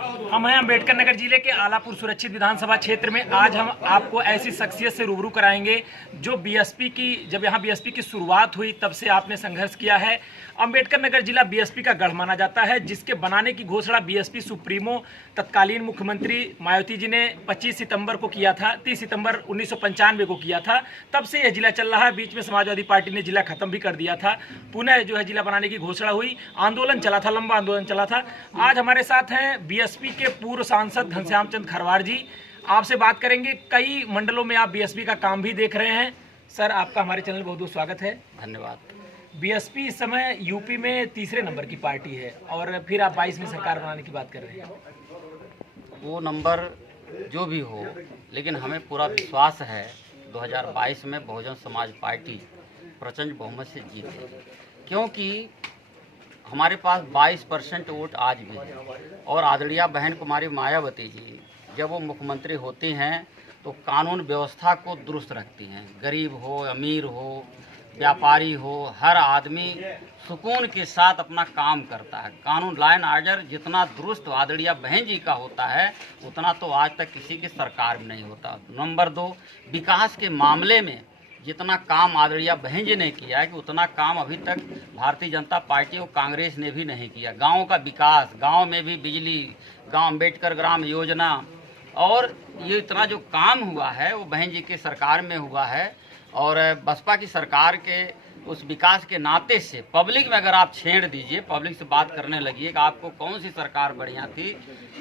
हम हैं अम्बेडकर नगर जिले के आलापुर सुरक्षित विधानसभा क्षेत्र में। आज हम आपको ऐसी शख्सियत से रूबरू कराएंगे जो जब यहाँ बीएसपी की शुरुआत हुई तब से आपने संघर्ष किया है। अम्बेडकर नगर जिला बीएसपी का गढ़ माना जाता है, जिसके बनाने की घोषणा बीएसपी सुप्रीमो तत्कालीन मुख्यमंत्री मायावती जी ने 25 सितंबर को किया था, 30 सितंबर 1995 को किया था। तब से यह जिला चल रहा है। बीच में समाजवादी पार्टी ने जिला खत्म भी कर दिया था, पुनः जो है जिला बनाने की घोषणा हुई, आंदोलन चला था, लंबा आंदोलन चला था। आज हमारे साथ हैं बीएसपी के पूर्व सांसद घनश्याम चंद खरवार जी। आपसे बात करेंगे, कई मंडलों में आप बीएसपी का काम भी देख रहे हैं। सर, आपका हमारे चैनल बहुत बहुत स्वागत है। धन्यवाद। बीएसपी इस समय यूपी में तीसरे नंबर की पार्टी है और फिर आप 22 में सरकार बनाने की बात कर रहे हैं। वो नंबर जो भी हो, लेकिन हमें पूरा विश्वास है 2022 में बहुजन समाज पार्टी प्रचंड बहुमत से जीतेगी, क्योंकि हमारे पास 22% वोट आज भी है। और आदरणीय बहन कुमारी मायावती जी जब वो मुख्यमंत्री होती हैं तो कानून व्यवस्था को दुरुस्त रखती हैं। गरीब हो, अमीर हो, व्यापारी हो, हर आदमी सुकून के साथ अपना काम करता है। कानून लॉ एंड ऑर्डर जितना दुरुस्त आदरणीय बहन जी का होता है उतना तो आज तक किसी की सरकार में नहीं होता। नंबर 2, विकास के मामले में जितना काम आदरणीय बहन जी ने किया है कि उतना काम अभी तक भारतीय जनता पार्टी और कांग्रेस ने भी नहीं किया। गाँव का विकास, गाँव में भी बिजली, गाँव अम्बेडकर ग्राम योजना, और ये इतना जो काम हुआ है वो बहन जी की सरकार में हुआ है। और बसपा की सरकार के उस विकास के नाते से पब्लिक में अगर आप छेड़ दीजिए, पब्लिक से बात करने लगिए कि आपको कौन सी सरकार बढ़िया थी,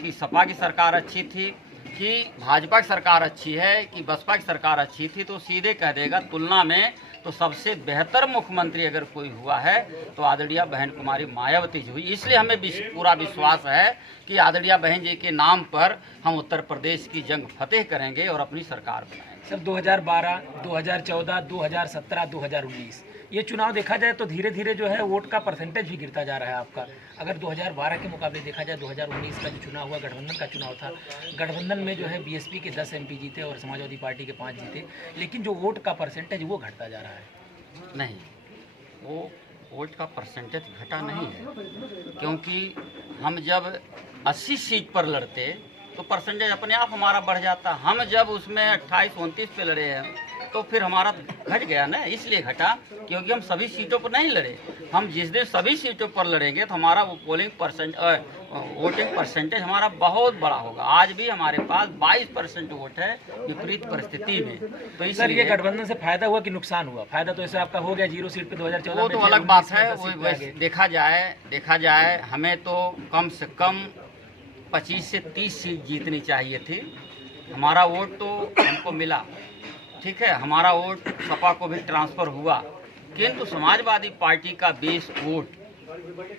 कि सपा की सरकार अच्छी थी, कि भाजपा की सरकार अच्छी है, कि बसपा की सरकार अच्छी थी, तो सीधे कह देगा तुलना में तो सबसे बेहतर मुख्यमंत्री अगर कोई हुआ है तो आदरणीय बहन कुमारी मायावती जी हुई। इसलिए हमें पूरा विश्वास है कि आदरणीय बहन जी के नाम पर हम उत्तर प्रदेश की जंग फतेह करेंगे और अपनी सरकार बनाएंगे। सर, 2012, 2014, 2017, 2019 ये चुनाव देखा जाए तो धीरे धीरे जो है वोट का परसेंटेज भी गिरता जा रहा है आपका। अगर 2012 के मुकाबले देखा जाए, 2019 का जो चुनाव हुआ गठबंधन का चुनाव था, गठबंधन में जो है बीएसपी के 10 एमपी जीते और समाजवादी पार्टी के 5 जीते, लेकिन जो वोट का परसेंटेज वो घटता जा रहा है। नहीं, वो वोट का परसेंटेज घटा नहीं है, क्योंकि हम जब 80 सीट पर लड़ते तो परसेंटेज अपने आप हमारा बढ़ जाता। हम जब उसमें 28-29 पे लड़े हैं तो फिर हमारा घट गया ना, इसलिए घटा क्योंकि हम सभी सीटों पर नहीं लड़े। हम जिस दिन सभी सीटों पर लड़ेंगे तो हमारा वो वोटिंग परसेंटेज हमारा बहुत बड़ा होगा। आज भी हमारे पास 22% वोट है विपरीत परिस्थिति में। तो इसलिए ये गठबंधन से फायदा हुआ कि नुकसान हुआ? फायदा तो ऐसे आपका हो गया 0 सीट पे 2014 वो तो अलग बात है। वो देखा जाए हमें तो कम से कम 25 से 30 सीट जीतनी चाहिए थी। हमारा वोट तो हमको मिला, ठीक है, हमारा वोट सपा को भी ट्रांसफ़र हुआ, किंतु समाजवादी पार्टी का बेस वोट,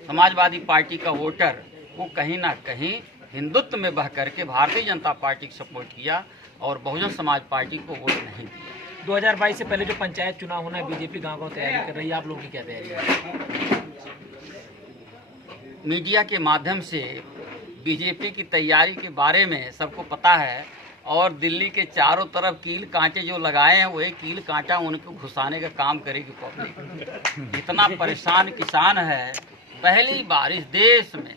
समाजवादी पार्टी का वोटर वो कहीं ना कहीं हिंदुत्व में बह करके भारतीय जनता पार्टी को सपोर्ट किया और बहुजन समाज पार्टी को वोट नहीं दिया। 2022 से पहले जो पंचायत चुनाव होना है, बीजेपी गाँव तैयारी कर रही है, आप लोगों की क्या तैयारी है? मीडिया के माध्यम से बीजेपी की तैयारी के बारे में सबको पता है, और दिल्ली के चारों तरफ कील कांटे जो लगाए हैं वही कील कांटा उनको घुसाने का काम करेगी पब्लिक। इतना परेशान किसान है, पहली बार इस देश में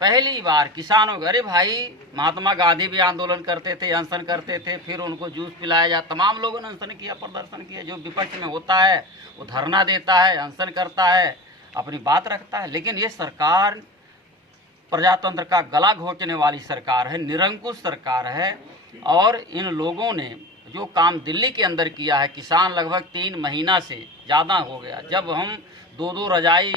पहली बार किसानों, अरे भाई महात्मा गांधी भी आंदोलन करते थे, अनशन करते थे, फिर उनको जूस पिलाया जाता। तमाम लोगों ने अनशन किया, प्रदर्शन किया। जो विपक्ष में होता है वो धरना देता है, अनशन करता है, अपनी बात रखता है। लेकिन ये सरकार प्रजातंत्र का गला घोटने वाली सरकार है, निरंकुश सरकार है। और इन लोगों ने जो काम दिल्ली के अंदर किया है, किसान लगभग 3 महीना से ज़्यादा हो गया, जब हम 2-2 रजाई,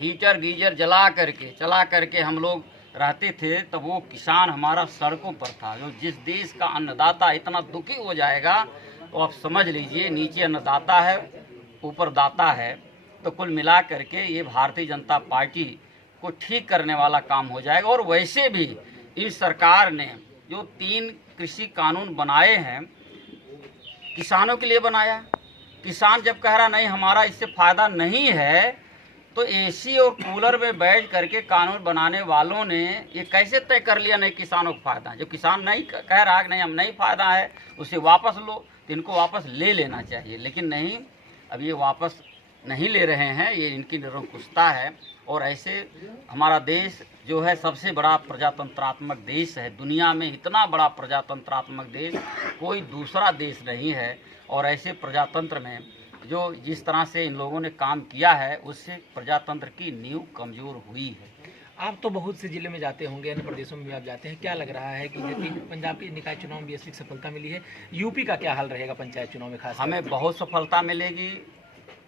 हीटर गीजर चला करके हम लोग रहते थे, तब वो किसान हमारा सड़कों पर था। जो जिस देश का अन्नदाता इतना दुखी हो जाएगा तो आप समझ लीजिए, नीचे अन्नदाता है, ऊपर दाता है। तो कुल मिला करके ये भारतीय जनता पार्टी को ठीक करने वाला काम हो जाएगा। और वैसे भी इस सरकार ने जो 3 कृषि कानून बनाए हैं, किसानों के लिए बनाया। किसान जब कह रहा नहीं हमारा इससे फायदा नहीं है, तो एसी और कूलर में बैठ करके कानून बनाने वालों ने ये कैसे तय कर लिया नहीं किसानों को फायदा है? जो किसान नहीं कह रहा कि नहीं हम नहीं फायदा है, उसे वापस लो, तो इनको वापस ले लेना चाहिए। लेकिन नहीं, अब ये वापस नहीं ले रहे हैं, ये इनकी निरंकुशता है। और ऐसे हमारा देश जो है सबसे बड़ा प्रजातंत्रात्मक देश है दुनिया में, इतना बड़ा प्रजातंत्रात्मक देश कोई दूसरा देश नहीं है। और ऐसे प्रजातंत्र में जो जिस तरह से इन लोगों ने काम किया है उससे प्रजातंत्र की नींव कमज़ोर हुई है। आप तो बहुत से जिले में जाते होंगे, अन्य प्रदेशों में भी आप जाते हैं, क्या लग रहा है कि जबकि पंजाब के निकाय चुनाव में बीएसपी की सफलता मिली है, यूपी का क्या हाल रहेगा पंचायत चुनाव में खास? हमें बहुत सफलता मिलेगी,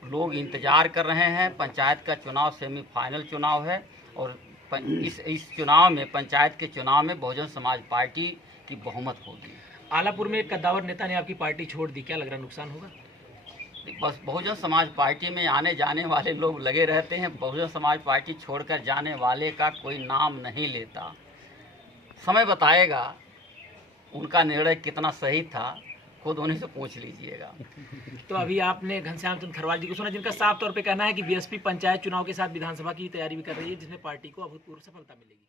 लोग इंतजार कर रहे हैं। पंचायत का चुनाव सेमीफाइनल चुनाव है और इस चुनाव में, पंचायत के चुनाव में बहुजन समाज पार्टी की बहुमत होगी। आलापुर में एक कद्दावर नेता ने आपकी पार्टी छोड़ दी, क्या लग रहा है नुकसान होगा? बस बहुजन समाज पार्टी में आने जाने वाले लोग लगे रहते हैं, बहुजन समाज पार्टी छोड़कर जाने वाले का कोई नाम नहीं लेता। समय बताएगा उनका निर्णय कितना सही था, खुद उन्हीं से पूछ लीजिएगा। तो अभी आपने घनश्याम चंद्र खरवाल जी को सुना, जिनका साफ तौर पे कहना है कि बीएसपी पंचायत चुनाव के साथ विधानसभा की तैयारी भी कर रही है, जिसमें पार्टी को अभूतपूर्व सफलता मिलेगी।